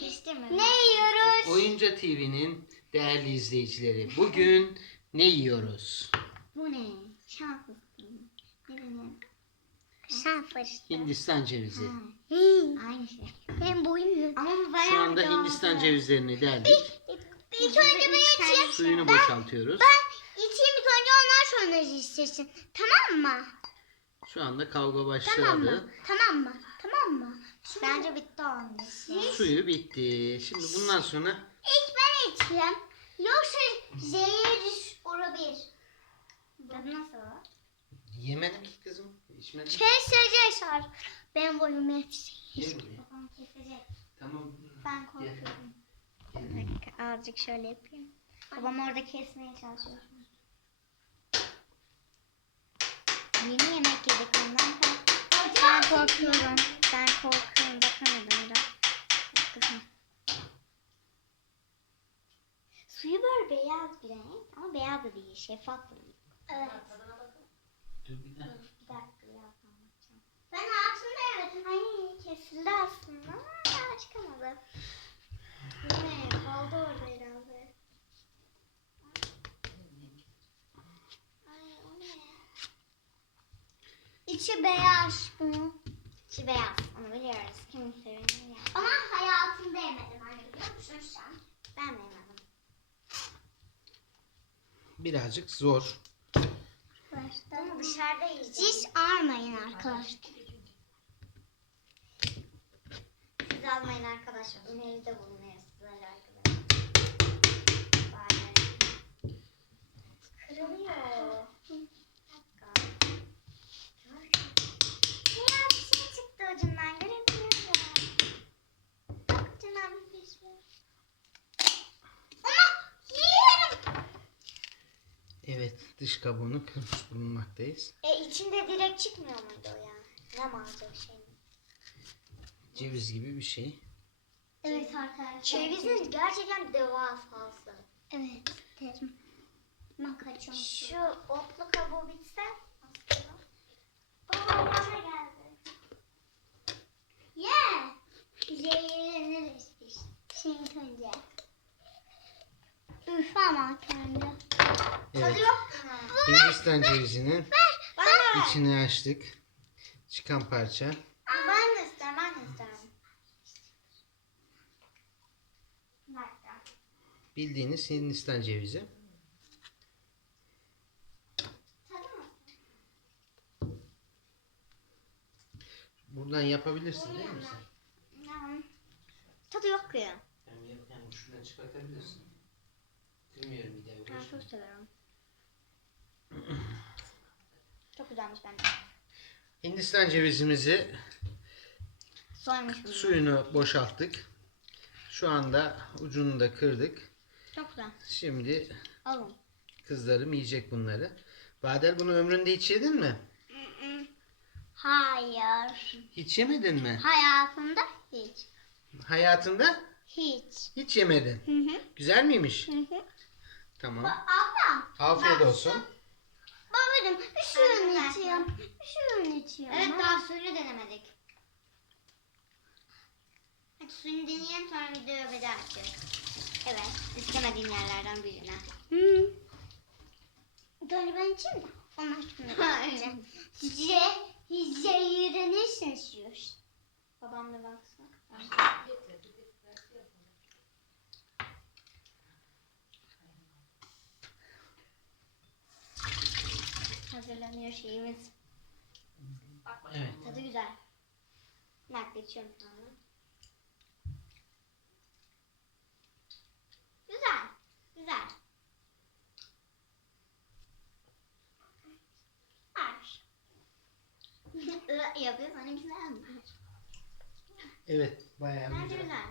Çekiştirme. Ne yiyoruz? Oyunca TV'nin değerli izleyicileri. Bugün ne yiyoruz? Bu ne? Fıstığı. Şan fıstığı. Hindistan cevizi. Aynı şey. Benim boyum yok. Ama bu bayağı Şu anda bir Hindistan cevizlerini deldik. İlk önce ben içeyim. Suyunu boşaltıyoruz. İçeyim ilk önce ondan sonra içeceksin. Tamam mı? Şu anda kavga Tamam başladı. mı? Tamam mı? Tamam mı? Bence bitti olmuş. Suyu bitti. Şimdi bundan sonra İlk ben içeyim. Yoksa zehir olabilir. Tadı nasıl? yemedim ki kızım. İçmedim. Keseceğiz artık. Benim boyum yetişecek. Gel buraya. Babam kesecek. Tamam. Ben korkuyorum. Bir dakika azıcık şöyle yapayım. Babam orada kesmeye çalışıyor. Yeni yemek yedik ondan kork- Ben korkuyorum. Ben korkuyorum. Bakamadım da. Kızım. Suyu böyle beyaz bir renk ama beyaz da değil. Şeffaf bir renk. Evet. Dur bir dakika. Bir dakika biraz anlatacağım. Ben altında yemedim. Ay kesildi aslında ama daha çıkamadı. Ne? Kaldı orada herhalde. Ay o ne? İçi beyaz bunun. İçi beyaz. Onu biliyoruz. Kim seviyor ya? Ama hayatımda yemedim anne biliyor musun sen? Ben de yemedim. Birazcık zor. Bunu dışarıda yiyeceğim. Siz almayın arkadaşlar. Siz almayın arkadaşlar. Öneride bulunuyor sizler arkadaşlar. Kırılıyor. Bir dakika. Ya bir şey çıktı ucundan görebiliyorum. Bak ucundan bir şey. Ama yiyelim. Evet dış kabuğunu kırmış bulunmaktayız. E içinde direkt çıkmıyor muydu o ya? Ne malzeme şey mi? Ceviz gibi bir şey. Evet arkadaşlar. Cevizin gerçekten devasası. Evet derim. Şu otlu kabuğu bitse aslında. Bana geldi. Ye. Zehirleniriz biz. Şimdi önce. Üf ama kendi. Evet. yok mu? Hindistan cevizinin içini açtık. Çıkan parça. Ben de isterim, ben de isterim. Bildiğiniz Hindistan cevizi. Buradan yapabilirsin değil mi sen? Tadı yok ki. Yani, yani şuradan çıkartabilirsin. Kırmıyorum bir daha. Ben çok seviyorum. çok güzelmiş bence. Hindistan cevizimizi Soymuş bunu. suyunu boşalttık. Şu anda ucunu da kırdık. Çok güzel. Şimdi Alın. kızlarım yiyecek bunları. Badel bunu ömründe hiç yedin mi? Hayır. Hiç yemedin mi? Hayatımda hiç. Hayatında Hiç. hiç yemedin. Hı hı. Güzel miymiş? Hı hı. Tamam. Abla. Afiyet olsun. Babacım bir suyunu Hadi, içiyorum. Bir suyunu içiyorum. Evet daha suyunu denemedik. Hadi suyunu deneyelim sonra videoya veda edeceğiz. Evet. istemediğim yerlerden birine. Hı. Dur ben içeyim de. Sonra içeceğim. Size zehirlenirsiniz diyorsun. Babam da baksın. Hazırlanıyor şeyimiz. Evet. Tadı güzel. Bak geçiyorum sonra. Güzel. Güzel. Var. Yapıyor sana güzel mi? Evet. Bayağı Bence güzel. güzel.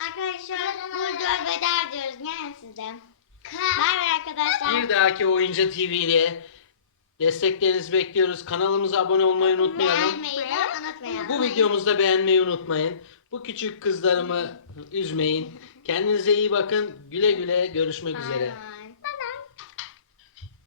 Arkadaşlar burada veda ediyoruz. Gelin siz de. Bay bay arkadaşlar. Bir dahaki Oyunca TV'de desteklerinizi bekliyoruz. Kanalımıza abone olmayı unutmayalım. Beğenmeyi de unutmayın. Bu videomuzu da beğenmeyi unutmayın. Bu küçük kızlarımı üzmeyin. Kendinize iyi bakın. Güle güle görüşmek üzere.